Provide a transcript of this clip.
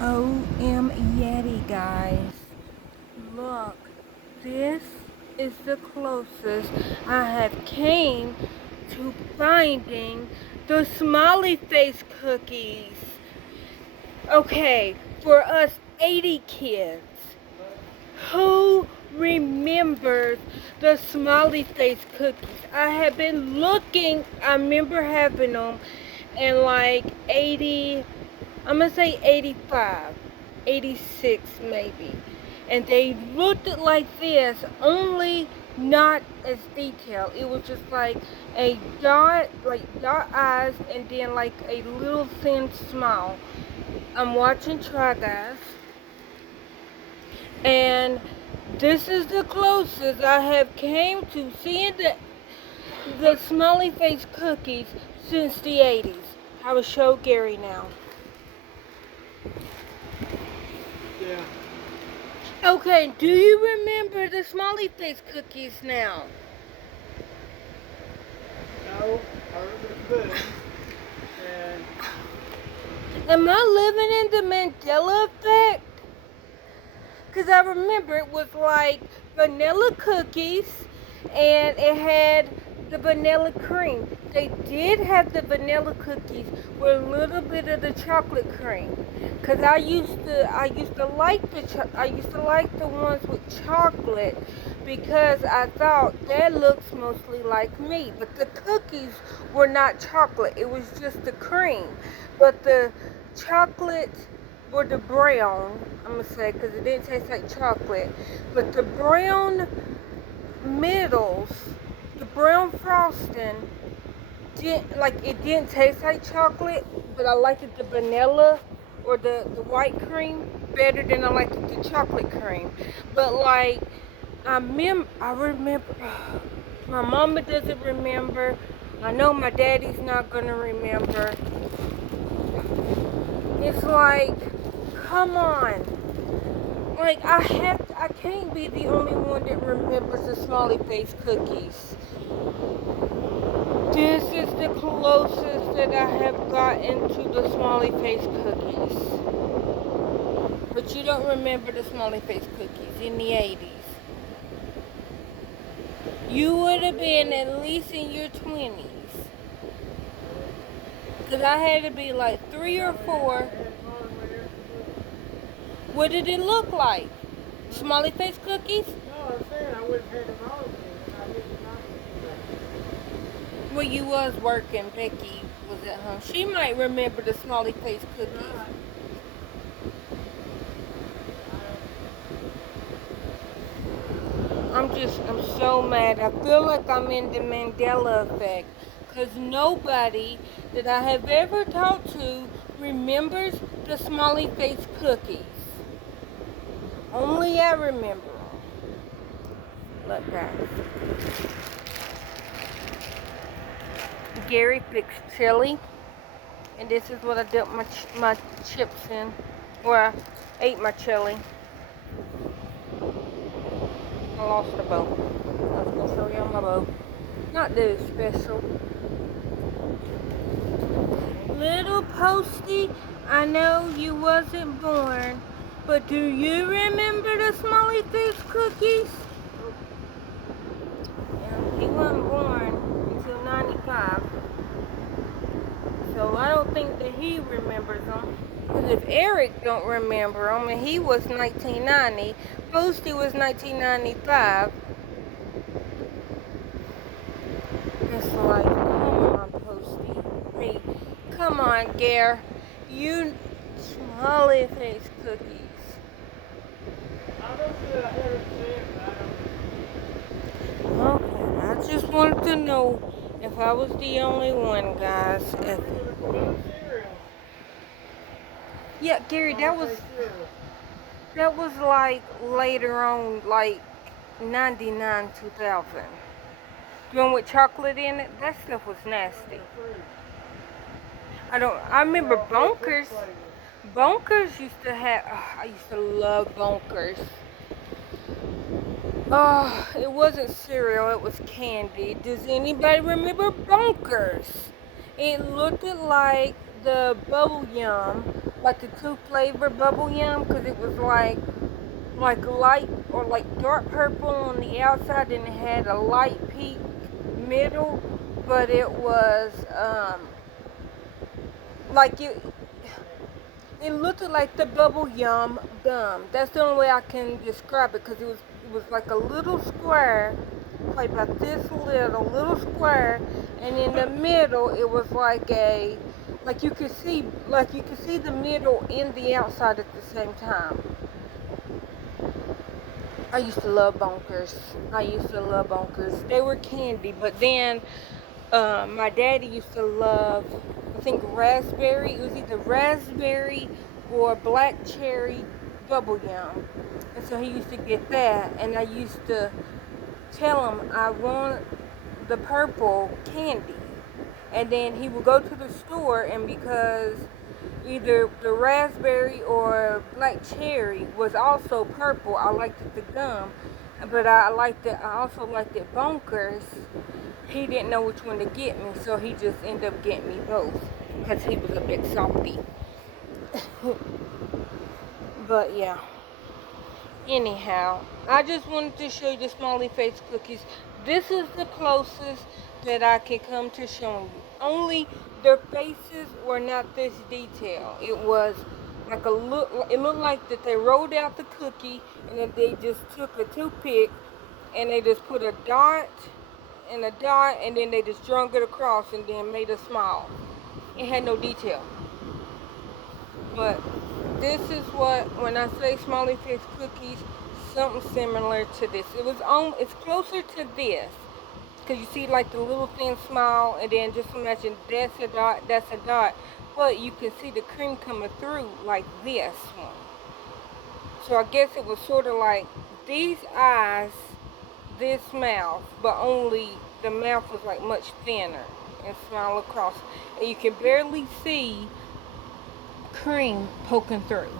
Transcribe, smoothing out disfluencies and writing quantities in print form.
OM Yeti, guys. Look, this is the closest I have came to finding the smiley face cookies. Okay, for us 80 kids, who remembers the smiley face cookies? I have been looking, I remember having them in like 80, I'm gonna say 85, 86 maybe. And they looked like this, only not as detailed. It was just like a dot, like dot eyes, and then like a little thin smile. I'm watching Try Guys, and this is the closest I have came to seeing the smiley face cookies since the 80s. I will show Gary now. Yeah. Okay, do you remember the smiley face cookies now? No, I remember the spoons. And Am I living in the Mandela effect? Because I remember it was like vanilla cookies and it had the vanilla cream. They did have the vanilla cookies with a little bit of the chocolate cream. Cause I used to like the ones with chocolate because I thought that looks mostly like me. But the cookies were not chocolate. It was just the cream. But the chocolate or the brown, I'm gonna say, because it didn't taste like chocolate, but the brown middles, the brown frosting, it didn't taste like chocolate, but I liked it the vanilla or the white cream better than I liked it the chocolate cream. But like, I remember, my mama doesn't remember, I know my daddy's not gonna remember. It's like, come on. Like, I can't be the only one that remembers the smiley face cookies. This is the closest that I have gotten to the smiley face cookies. But you don't remember the smiley face cookies in the 80s. You would have been at least in your 20s. Because I had to be like 3 or 4. What did it look like? Smiley face cookies? no, I'm saying I wouldn't have had them all again. I didn't like Well, you was working. Becky was at home. She might remember the smiley face cookies. I'm so mad. I feel like I'm in the Mandela effect. Because nobody that I have ever talked to remembers the smiley face cookies. Only I remember them. Look, guys. Gary fixed chili. And this is what I dipped my chips in. Or I ate my chili. I lost a bow. I was gonna show y'all my bow. Not this special. Little Posty, I know you wasn't born, but do you remember the smiley face cookies? Yeah, he wasn't born until 95. So I don't think that he remembers them. Because if Eric don't remember them, and he was 1990, Posty was 1995. It's like, come on, Posty. Hey, come on, Gare. You smiley face cookies. I don't feel I heard it say it, but I don't. Okay, I just wanted to know if I was the only one, guys. If, Cereal. yeah, Gary, that was like later on, like 99, 2000. The one with chocolate in it, that stuff was nasty. I remember Bonkers. Bonkers used to have, I used to love Bonkers. Oh, it wasn't cereal, it was candy. Does anybody remember Bonkers? It looked like the bubble yum, like the two flavor bubble yum, because it was like light or like dark purple on the outside, and it had a light pink middle, but it was like it looked like the bubble yum gum. That's the only way I can describe it, because it was like a little square, like about this little square, and in the middle it was like you could see the middle and the outside at the same time. I used to love Bonkers. They were candy, but then my daddy used to love, I think, raspberry. It was either raspberry or black cherry bubble gum. And so he used to get that, and I used to tell him I want the purple candy. And then he would go to the store, and because either the raspberry or black cherry was also purple, I liked the gum, but I also liked it Bonkers. He didn't know which one to get me, so he just ended up getting me both because he was a bit salty. But yeah. Anyhow, I just wanted to show you the Smiley Face cookies. This is the closest that I can come to showing you. Only their faces were not this detail. It was like it looked like that they rolled out the cookie and then they just took a toothpick and they just put a dot and a dot and then they just strung it across and then made a smile. It had no detail. But this is what, when I say Smiley Face cookies, something similar to this. It's closer to this. Because you see like the little thin smile, and then just imagine that's a dot. But you can see the cream coming through like this one. So I guess it was sort of like these eyes, this mouth, but only the mouth was like much thinner and smile across. And you can barely see cream poking through.